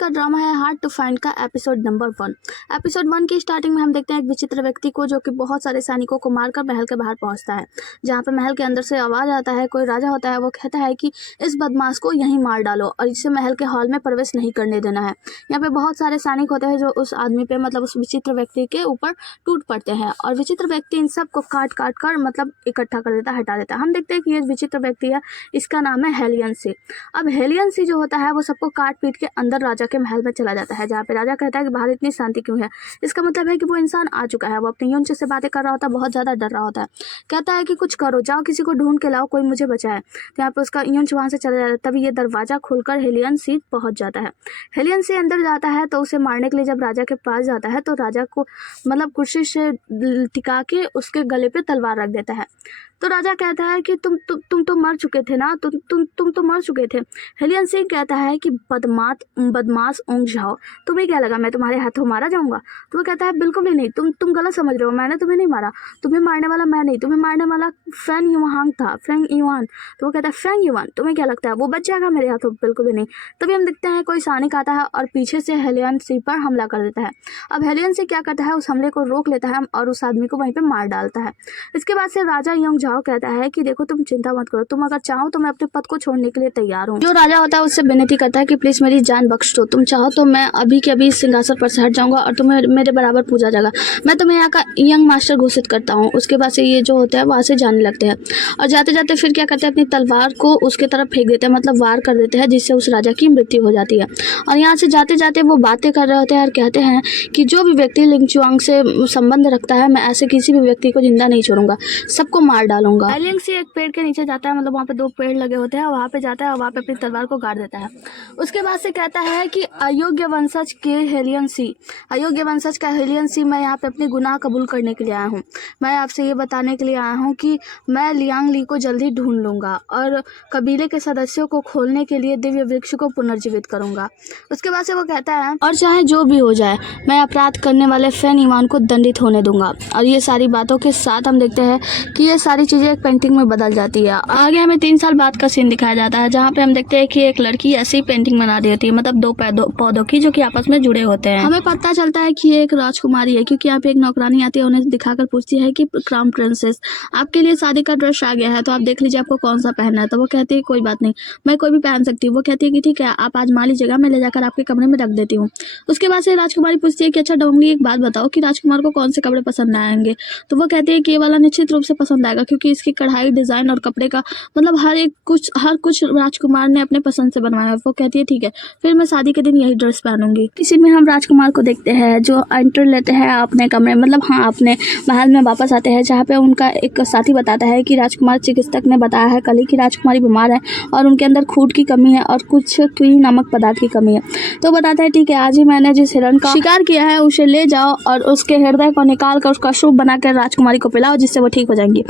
का ड्रामा है hard to find का एपिसोड नंबर 1। एपिसोड 1 की स्टार्टिंग में हम देखते हैं एक विचित्र व्यक्ति को जो कि बहुत सारे सैनिकों को मारकर महल के बाहर पहुंचता है, जहां पे महल के अंदर से आवाज आता है। कोई राजा होता है, वो कहता है कि इस बदमाश को यहीं मार डालो और इसे महल के हॉल में प्रवेश नहीं करने देना है। यहाँ पे बहुत सारे सैनिक होते हैं जो उस आदमी पे मतलब उस विचित्र व्यक्ति के ऊपर टूट पड़ते हैं और विचित्र व्यक्ति इन सब को काट काट कर मतलब इकट्ठा कर देता है, हटा देता है। हम देखते हैं कि ये विचित्र व्यक्ति है, इसका नाम है हेलियन सी। अब हेलियन सी जो होता है वो सबको काट पीट के अंदर राजा के महल में चला जाता है, जहाँ पे राजा कहता है कि बाहर इतनी शांति क्यों है। इसका मतलब है कि वो इंसान आ चुका है, वो अपने यून से बातें कर रहा होता है, बहुत ज़्यादा डर रहा होता है। कहता है कि कुछ करो, जाओ किसी को ढूंढ के लाओ, कोई मुझे बचाए। तो यहाँ पे उसका यून वहाँ से चला जाता है। तभी ये दरवाज़ा खोलकर हेलियन सी पहुँच जाता है। हेलियन सी अंदर जाता है तो उसे मारने के लिए जब राजा के पास जाता है तो राजा को मतलब कुर्सी से टिका के उसके गले पे तलवार रख देता है। तो राजा कहता है कि तुम तो मर चुके थे ना, तुम तो मर चुके थे। हेलियन सिंह कहता है कि बदमाश ऊँघ जाओ, तुम्हें क्या लगा मैं तुम्हारे हाथों मारा जाऊंगा। तो वो कहता है बिल्कुल भी नहीं, तुम गलत समझ रहे हो, मैंने तुम्हें नहीं मारा, तुम्हें मारने वाला मैं नहीं, तुम्हें मारने वाला फैंग युआन था, फैंग युआन। तो वो कहता है फैंग युआन, तुम्हें क्या लगता है वो बच जाएगा मेरे हाथों, बिल्कुल भी नहीं। तभी हम देखते हैं कोई सैनिक आता है और पीछे से हेलियन सिंह पर हमला कर देता है। अब हेलियन सिंह क्या करता है, उस हमले को रोक लेता है और उस आदमी को वहीं पर मार डालता है। इसके बाद से राजा यंग कहता है कि देखो तुम चिंता मत करो, तुम अगर चाहो तो मैं अपने पद को छोड़ने के लिए तैयार हूँ। जो राजा होता है उससे विनती करता है कि प्लीज मेरी जान बख्श दो, तुम चाहो तो मैं अभी के अभी इस सिंहासन पर से हट जाऊंगा और तुम्हें मेरे बराबर पूजा जाएगा, मैं तुम्हें यहाँ का यंग मास्टर घोषित करता हूँ। उसके बाद से ये जो होते हैं वहाँ से जाने लगते हैं और जाते जाते फिर क्या करते हैं, अपनी तलवार को उसके तरफ फेंक देते हैं, मतलब वार कर देते हैं, जिससे उस राजा की मृत्यु हो जाती है। और यहाँ से जाते जाते वो बातें कर रहे होते हैं और कहते हैं कि जो भी व्यक्ति लिंगचुआंग से संबंध रखता है, मैं ऐसे किसी भी व्यक्ति को जिंदा नहीं छोड़ूंगा, सबको मार डालूंगा। से एक पेड़ के नीचे जाता है, मतलब वहाँ पे 2 पेड़ लगे होते हैं, वहाँ पे जाता है और वहाँ पे अपनी तलवार को गाड़ देता है। उसके बाद से कहता है कि अयोग्य वंशज के हेलियन सी, अयोग्य वंशज का हेलियन सी, मैं यहाँ पे अपने गुनाह कबूल करने के लिए आया हूँ। मैं आपसे ये बताने के लिए आया हूँ कि मैं लियांग ली को जल्दी ढूंढ लूँगा और कबीले के सदस्यों को खोलने के लिए दिव्य वृक्ष को पुनर्जीवित करूँगा। उसके बाद से वो कहता है और चाहे जो भी हो जाए मैं अपराध करने वाले फैन ईमान को दंडित होने दूंगा। और ये सारी बातों के साथ हम देखते हैं कि ये सारी चीज़ें एक पेंटिंग में बदल जाती है। आगे हमें 3 साल बाद का सीन दिखाया जाता है, जहाँ पे हम देखते हैं कि एक लड़की ऐसी पेंटिंग बना दी होती है, मतलब 2 पौधों की जो कि आपस में जुड़े होते हैं। हमें पता चलता है कि ये एक राजकुमारी है, क्योंकि यहाँ पे एक नौकरानी आती है, उन्हें दिखाकर पूछती है कि क्राउन प्रिंसेस आपके लिए शादी का ड्रेस आ गया है, तो आप देख लीजिए आपको कौन सा पहनना है। तो वो कहती है कोई बात नहीं, मैं कोई भी पहन सकती हूँ। वो कहती है कि ठीक है, आप आजमा लीजिएगा, मैं ले जाकर आपके कमरे में रख देती हूँ। उसके बाद से राजकुमारी पूछती है कि अच्छा डोंगली एक बात बताओ कि राजकुमार को कौन से कपड़े पसंद आएंगे। तो वो कहती है कि ये वाला निश्चित रूप से पसंद आएगा, क्योंकि इसकी कढ़ाई डिजाइन और कपड़े का मतलब हर कुछ राजकुमार ने अपने पसंद से बनवाया है। वो कहती है ठीक है, फिर मैं शादी के दिन यही ड्रेस पहनूंगी। किसी में हम राजकुमार को देखते हैं जो एंटर लेते हैं अपने कमरे, मतलब हाँ अपने महल में वापस आते हैं, जहाँ पे उनका एक साथी बताता है कि राजकुमार चिकित्सक ने बताया है कल ही कि राजकुमारी बीमार है और उनके अंदर खून की कमी है और कुछ क्वी नामक पदार्थ की कमी है। तो बताता है ठीक है, आज ही मैंने जिस हिरण का शिकार किया है उसे ले जाओ और उसके हृदय को निकाल कर उसका सूप बनाकर राजकुमारी को पिलाओ, जिससे वो ठीक हो जाएंगी।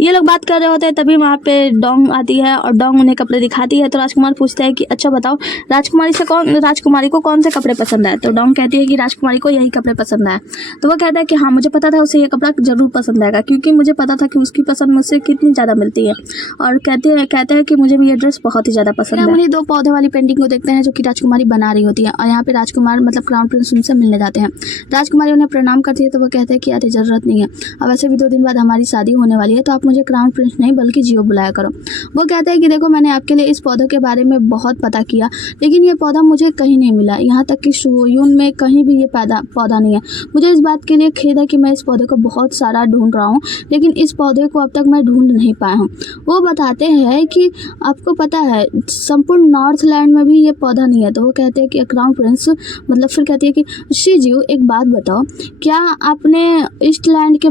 ये लोग बात कर रहे होते हैं, तभी वहाँ पे डोंग आती है और डोंग उन्हें कपड़े दिखाती है। तो राजकुमार पूछता है कि अच्छा बताओ राजकुमारी को कौन से कपड़े पसंद है। तो डोंग कहती है कि राजकुमारी को यही कपड़े पसंद है। तो वो कहता है कि हाँ मुझे पता था उसे ये कपड़ा जरूर पसंद आएगा, क्योंकि मुझे पता था कि उसकी पसंद मुझसे कितनी ज़्यादा मिलती है। और कहते हैं कि मुझे भी ये ड्रेस बहुत ही ज़्यादा पसंद है। हम उन्हीं 2 पौधों वाली पेंटिंग को देखते हैं जो कि राजकुमारी बना रही होती है और यहाँ पे राजकुमार मतलब क्राउन प्रिंस उनसे मिलने जाते हैं। राजकुमारी उन्हें प्रणाम करती है तो वो कहते हैं कि अरे ज़रूरत नहीं है, अब वैसे भी 2 दिन बाद हमारी शादी होने वाली है, तो आप मुझे क्राउन प्रिंस नहीं बल्कि जियो बुलाया करो। वो कहते हैं कि देखो मैंने आपके लिए इस पौधों के बारे में बहुत पता किया, लेकिन ये पौधा मुझे कहीं नहीं मिला, यहाँ तक कि शुयून में कहीं भी ये पौधा नहीं है। मुझे इस बात के लिए खेद है कि मैं इस पौधे को बहुत सारा ढूंढ रहा हूँ, लेकिन इस पौधे को अब तक मैं ढूंढ नहीं पाया हूँ। वो बताते हैं कि आपको पता है संपूर्ण नॉर्थलैंड में भी ये पौधा नहीं है। तो वो कहते हैं कि क्राउन प्रिंस मतलब फिर कहती है कि शीजियो एक बात बताओ, क्या आपने ईस्टलैंड के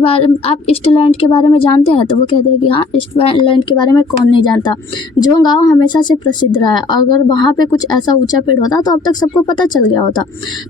बारे में जानते हैं। तो वो कहते हैं कि हाँ ईस्टलैंड के बारे में कौन नहीं जानता, जो गाँव हमेशा से प्रसिद्ध रहा है, अगर वहाँ पे कुछ ऐसा ऊंचा पेड़ होता तो अब तक सबको पता चल गया होता।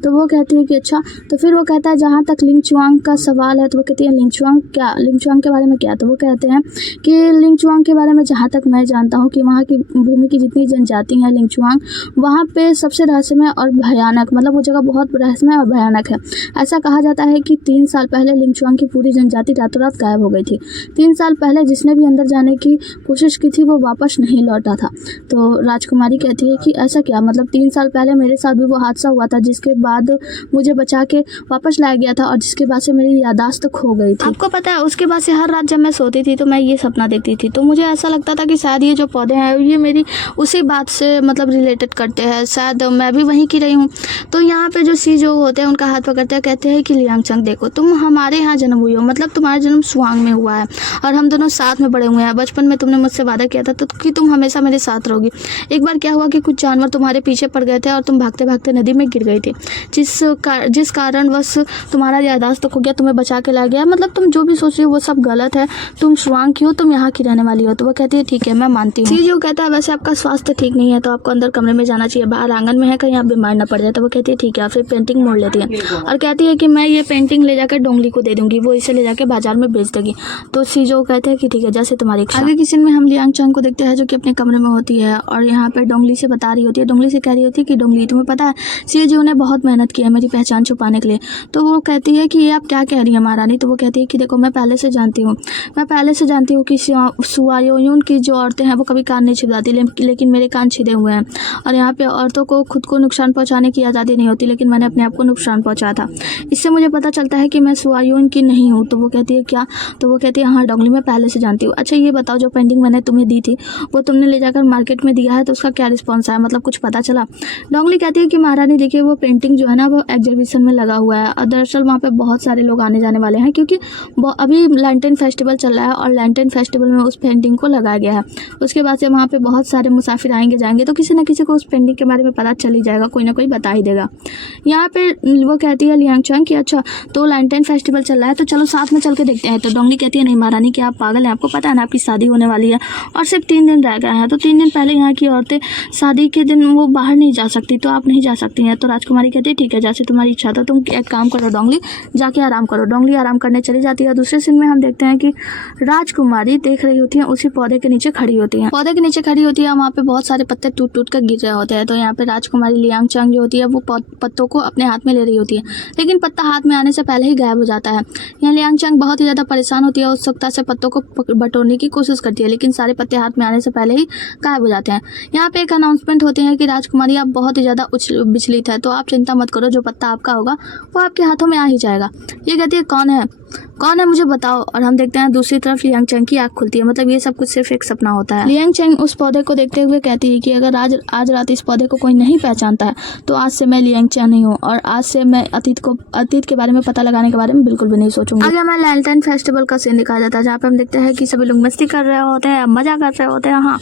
तो वो कहती है कि अच्छा। तो फिर वो कहता है जहाँ तक लिंगचुआंग का सवाल है, तो वो कहती है लिंगचुआंग के बारे में क्या। तो वो कहते हैं कि लिंगचुआंग के बारे में जहाँ तक मैं जानता हूँ कि वहाँ की भूमि की जितनी जनजाति हैं लिंगचुआंग, वहाँ पे सबसे रहस्यमय और भयानक, मतलब वो जगह बहुत रहस्यमय और भयानक है। ऐसा कहा जाता है कि 3 साल पहले लिंगचुआंग की पूरी जनजाति रातों रात गायब हो गई थी। 3 साल साल पहले जिसने भी अंदर जाने की कोशिश की थी वो वापस नहीं लौटा था। तो राजकुमारी कहती है कि ऐसा क्या, मतलब 3 साल पहले मेरे साथ भी वो हादसा हुआ था जिसके बाद मुझे बचा के वापस लाया गया था और जिसके बाद से मेरी याददाश्त खो गई थी। आपको पता है उसके बाद से हर रात जब मैं सोती थी तो मैं ये सपना देखती थी, तो मुझे ऐसा लगता था कि शायद ये जो पौधे हैं ये मेरी उसी बात से मतलब रिलेटेड करते हैं, शायद मैं भी वहीं की रही हूँ। तो यहाँ पे जो सी जो होते हैं उनका हाथ पकड़ते हैं, कहते हैं कि लियांगचंग देखो तुम हमारे यहाँ जन्म हुई हो, मतलब तुम्हारा जन्म सुआंग में हुआ है और हम दोनों साथ में बड़े हुए हैं। बचपन में तुमने मुझसे वादा किया था तो कि तुम हमेशा मेरे साथ रहोगी। एक बार क्या हुआ कि कुछ जानवर तुम्हारे पीछे पड़ गए थे और तुम भागते भागते नदी में गिर गई थी, जिस कारणवश तुम्हारा याददाश्त खो गया, तुम्हें बचा के लाया गया। मतलब तुम जो भी सोच रही हो वो सब गलत है, तुम सुआंग की हो, तुम यहाँ की रहने वाली हो। तो वो कहती है ठीक है मैं मानती हूँ। सी जो कहता है वैसे आपका स्वास्थ्य ठीक नहीं है तो आपको अंदर कमरे में जाना चाहिए, बाहर आंगन में है कहीं आप बीमार ना पड़ जाए। तो वो कहती है ठीक है, फिर पेंटिंग मोड़ लेती है और कहती है कि मैं ये पेंटिंग ले जाकर डोंगली को दे दूंगी, वो इसे ले जाकर बाजार में बेच देगी। तो सी जो कहते हैं कि ठीक है जैसे तुम्हारी इच्छा। आगे की सीन में हम लियांगचंग को देखते हैं जो कि अपने कमरे में होती है और यहाँ पे डोंगली से बता रही होती है, डोंगली से कह रही होती है कि डोंगली तुम्हें पता है सी जो ने बहुत मेहनत की है मेरी पहचान छुपाने के लिए। तो वो कहती है कि ये आप क्या कह रही हैं महारानी। तो वो कहती है कि देखो मैं पहले से जानती हूँ कि सुआयोयुन की जो औरतें हैं वो कभी कान नहीं छिपाती, लेकिन मेरे कान छिदे हुए हैं और यहाँ पे औरतों को खुद को नुकसान पहुँचाने की आज़ादी नहीं होती, लेकिन मैंने अपने आप को नुकसान पहुँचाया था। इससे मुझे पता चलता है कि मैं सुआयोन की नहीं हूँ। तो वो कहती है क्या। तो वो कहती है हाँ डोंगली मैं पहले से जानती हूँ। अच्छा ये बताओ जो पेंटिंग मैंने तुम्हें दी थी वो तुमने ले जाकर मार्केट में दिया है तो उसका क्या रिस्पॉन्स आया, मतलब कुछ पता चला। डोंगली कहती है कि महारानी देखिए वो पेंटिंग जो है ना वो एग्जीबिशन में लगा हुआ है और दरअसल वहाँ पे बहुत सारे लोग आने जाने वाले हैं क्योंकि अभी लैंटेन फेस्टिवल चल रहा है और लैंटेन फेस्टिवल में उस पेंटिंग को लगाया गया है। उसके बाद से वहाँ पे बहुत सारे मुसाफिर आएंगे जाएंगे तो किसी न किसी को उस पेंटिंग के बारे में पता चल ही जाएगा, कोई ना कोई बता ही देगा। यहाँ पे वो कहती है लियांगचंग कि अच्छा तो लैंटेन फेस्टिवल चल रहा है तो चलो साथ में चल के देखते हैं। तो डोंगली कहती है नहीं महारानी क्या आप पागल हैं, आपको पता है ना आपकी शादी होने वाली है और सिर्फ 3 दिन रह गए हैं, तो 3 दिन पहले यहाँ की औरतें शादी के दिन वो बाहर नहीं जा सकती तो आप नहीं जा सकती हैं। तो राजकुमारी कहती है ठीक है जैसे तुम्हारी इच्छा, तो तुम एक काम करो डोंगली जाके आराम करो। डोंगली आराम करने चली जाती है। दूसरे सीन में हम देखते हैं कि राजकुमारी देख रही होती है उसी पौधे के नीचे खड़ी होती है। पौधे के नीचे खड़ी होती है, वहाँ पे बहुत सारे पत्ते टूट टूट कर गिर रहे होते हैं। तो यहाँ पे राजकुमारी लियांगचंग जो होती है वो पत्तों को अपने हाथ में ले रही होती है, लेकिन पत्ता हाथ में आने से पहले ही गायब हो जाता है। यहाँ लियांगचंग बहुत ही ज़्यादा परेशान होती है, उत्सुकता से पत्तों को बटोरने की कोशिश करती है, लेकिन सारे पत्ते हाथ में आने से पहले ही गायब हो जाते हैं। यहाँ पे एक अनाउंसमेंट होती है कि राजकुमारी आप बहुत ही ज़्यादा विचलित है तो आप चिंता मत करो, जो पत्ता आपका होगा वो आपके हाथों में आ ही जाएगा। ये कहती है कौन है मुझे बताओ। और हम देखते हैं दूसरी तरफ लियांगचंग की आँख खुलती है, मतलब ये सब कुछ सिर्फ एक सपना होता है। लियांगचंग उस पौधे को देखते हुए कहती है कि अगर आज रात इस पौधे को कोई नहीं पहचानता है तो आज से मैं लियांगचंग नहीं हूँ और आज से मैं अतीत के बारे में पता लगाने के बारे में बिल्कुल भी नहीं सोचूंगी। आगे हमें लैंटेन फेस्टिवल का सीन दिखाया जाता है जहाँ पे हम देखते हैं कि सभी लोग मस्ती कर रहे होते हैं, मजा कर रहे होते हैं। हाँ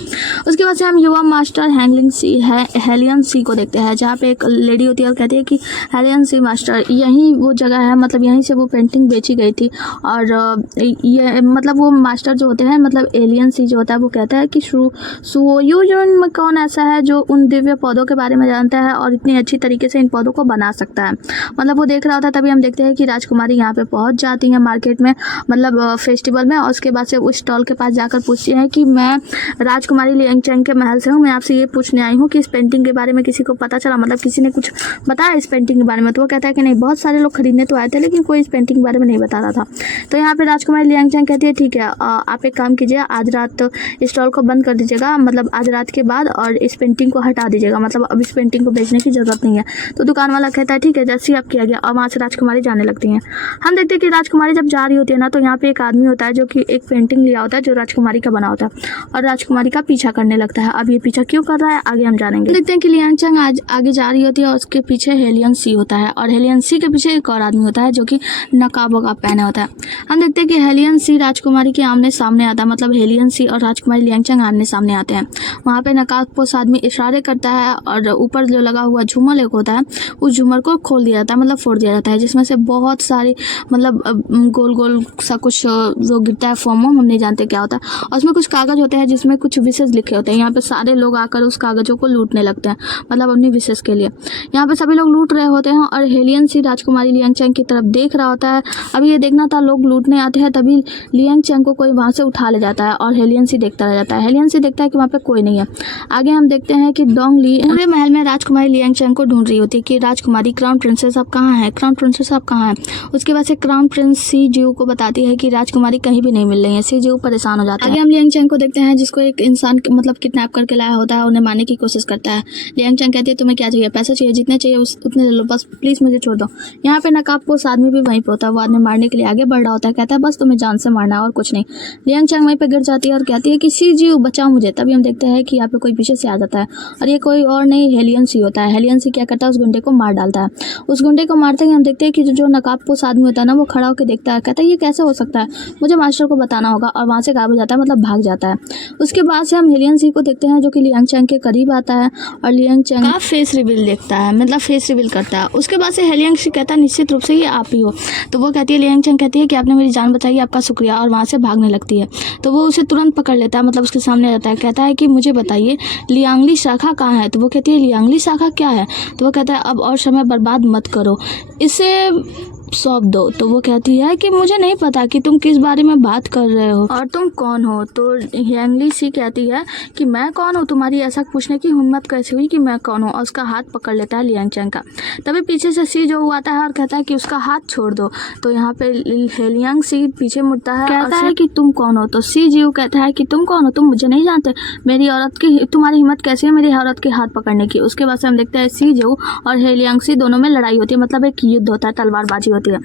उसके बाद से हम युवा मास्टर हेलियन सी को देखते हैं जहाँ पे एक लेडी होती है और कहती है कि हेलियन सी मास्टर यही वो जगह है, मतलब यहीं से वो पेंटिंग बेची गई थी। और ये मतलब वो मास्टर जो होते हैं मतलब एलियन सी जो होता है वो कहता है कि सुओयुन में कौन ऐसा है जो उन दिव्य पौधों के बारे में जानता है और इतनी अच्छी तरीके से इन पौधों को बना सकता है। मतलब वो देख रहा होता है, तभी हम देखते हैं कि राजकुमारी यहाँ पे पहुँच जाती है मार्केट में, मतलब फेस्टिवल में, और उसके बाद से उस स्टॉल के पास जाकर पूछती है कि मैं राजकुमारी लियांगचंग के महल से हूँ, मैं आपसे ये पूछने आई हूँ कि इस पेंटिंग के बारे में किसी को पता चला, मतलब किसी ने कुछ बताया इस पेंटिंग के बारे में। तो वो कहता है कि नहीं, बहुत सारे लोग खरीदने तो आए थे लेकिन कोई इस पेंटिंग के बारे में नहीं बता रहा था। तो यहाँ पे राजकुमारी लियांगचंग कहती है ठीक है आप एक काम कीजिए, आज रात स्टॉल को बंद कर दीजिएगा, मतलब आज रात के बाद, और इस पेंटिंग को हटा दीजिएगा, मतलब अब इस पेंटिंग को बेचने की जरूरत नहीं है। तो दुकान वाला कहता है ठीक है जैसे ही आप किया गया, और वहाँ से राजकुमारी जाने लगती हैं। हम देखते हैं कि राजकुमारी जब जा रही होती है ना तो यहाँ पे एक आदमी होता है जो कि एक पेंटिंग लिया होता है जो राजकुमारी का बना होता है और राजकुमारी का पीछा करने लगता है। अब ये पीछा क्यों कर रहा है आगे हम जानेंगे। देखते हैं कि लियांगचंग आज आगे जा रही होती है और उसके पीछे हेलियन सी होता है और हेलियन सी के पीछे एक और आदमी होता है जो कि नकाब वकाब पहने होता है। हम देखते हैं कि हेलियन सी राजकुमारी के आमने सामने आता है, मतलब हेलियन सी और राजकुमारी लियांगचंग आमने सामने आते हैं। वहाँ पे नकाबपोश आदमी इशारे करता है और ऊपर जो लगा हुआ झूमर एक होता है उस झूमर को खोल दिया जाता है, मतलब फोड़ दिया जाता है, जिसमें से बहुत सारी मतलब गोल गोल सा कुछ जो गिरता है फॉर्म हम नहीं जानते क्या होता है, और उसमें कुछ कागज होते हैं जिसमें कुछ विशेष लिखे होते हैं। यहाँ पे सारे लोग आकर उस कागजों को लूटने लगते हैं, मतलब अपनी विशेष के लिए। यहाँ पे सभी लोग लूट रहे होते हैं और हेलियन सी राजकुमारी लियांगचंग की तरफ देख रहा होता है। अभी ये देखना था लोग लूटने आते हैं, तभी लियांग चैंग को कोई वहाँ से उठा ले जाता है और हेलियन सी देखता रह जाता है। हेलियन सी देखता है कि वहाँ पे कोई नहीं है। आगे हम देखते हैं कि डोंग ली पूरे महल में राजकुमारी लियांग चैंग को ढूंढ रही होती है कि राजकुमारी क्राउन प्रिंसेस अब कहाँ है, क्राउन प्रिंसेस अब कहाँ है। उसके बाद से क्राउन प्रिंस सी जियो को बताती है कि राजकुमारी कहीं भी नहीं मिल रही है। सी जियो परेशान हो जाता है। आगे हम लियांग चैंग को देखते हैं जिसको एक इंसान मतलब किडनैप करके लाया होता है, उन्हें मारने की कोशिश करता है। लियांग चैंग कहती है तुम्हें क्या चाहिए, पैसे चाहिए, जितने चाहिए उतने ले लो, बस प्लीज मुझे छोड़ दो। यहाँ पे नकाबपोश आदमी भी वहीं पे होता है, वो आदमी मारने के लिए आगे बढ़ रहा होता है, कहता है बस तुम्हें जान से मारना है और कुछ नहीं। लियांग चैंग वहीं पे गिर जाती है और कहती है कि सी जियो बचाओ मुझे। तभी हम देखते हैं कि यहाँ पे कोई पीछे से आ जाता है और ये कोई और नहीं हेलियन सी होता है। हेलियन सी क्या करता है, उस गुंडे को मार डालता है। उस गुंडे को मारते ही हम देखते हैं कि जो नकाबपोश आदमी होता है ना, वो खड़ा होकर देखता है, कहता है ये कैसे हो सकता है, मुझे मास्टर को बताना होगा, और वहाँ से गायब हो जाता है, मतलब भाग जाता है। उसके बाद से हम हेलियन सी को देखते हैं जो कि लियांग चैंग के करीब आता है और लियांग चैंग का फेस रिवील देखता है, मतलब फेस रिवील करता है। उसके बाद से हेलियन सी कहता है निश्चित रूप से ये आप ही हो। तो वो कहती है, लियांग चैंग कहती है कि आपने मेरी जान बचाई, आपका शुक्रिया, और वहाँ से भागने लगती है। तो वो उसे तुरंत पकड़ लेता है, मतलब उसके सामने रहता है, कहता है कि मुझे बताइए लियांगली शाखा कहाँ है। तो वो कहती है लियांगली शाखा क्या है। तो वो कहता है अब और समय बर्बाद मत करो, इसे सौंप दो। तो वो कहती है कि मुझे नहीं पता कि तुम किस बारे में बात कर रहे हो और तुम कौन हो। तो लियांगली सी कहती है कि मैं कौन हूँ, तुम्हारी ऐसा पूछने की हिम्मत कैसे हुई कि मैं कौन हूँ, और उसका हाथ पकड़ लेता है लियांग चैंग का। तभी पीछे से सी जो आता है और कहता है कि उसका हाथ छोड़ दो। तो यहाँ पे लियांग सी पीछे मुड़ता है, कहता है कि तुम कौन हो। तो सी जियो कहता है कि तुम कौन हो, तुम मुझे नहीं जानते, मेरी औरत की तुम्हारी हिम्मत कैसे है मेरी औरत के हाथ पकड़ने की। उसके बाद से हम देखते हैं सी जियो और लियांग सी दोनों में लड़ाई होती है, मतलब एक युद्ध होता है, तलवारबाजी होती है।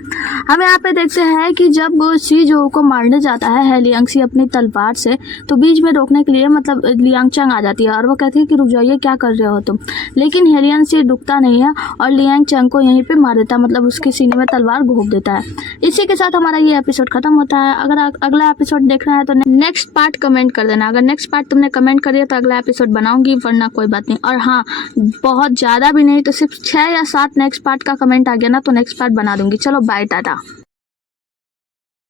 हम यहाँ पे देखते हैं कि जब वो सी जो को मारने जाता है लियांग सी अपनी तलवार से, तो बीच में रोकने के लिए मतलब लियांग चैंग आ जाती है और वो कहती है कि रुक जाइए, क्या कर रहे हो तुम। लेकिन हेलियन सी रुकता नहीं है और लियांग चैंग को यहीं पे मार देता है, मतलब उसके सीने में तलवार घोंप देता है। इसी के साथ हमारा ये एपिसोड खत्म होता है। अगर अगला एपिसोड देखना है तो नेक्स्ट पार्ट कमेंट कर देना। अगर नेक्स्ट पार्ट तुमने कमेंट करिए तो अगला एपिसोड बनाऊंगी, वरना कोई बात नहीं। और हाँ, बहुत ज़्यादा भी नहीं तो सिर्फ 6 या 7 नेक्स्ट पार्ट का कमेंट आ गया ना तो नेक्स्ट पार्ट बना दूंगी। चलो बाय, टाटा।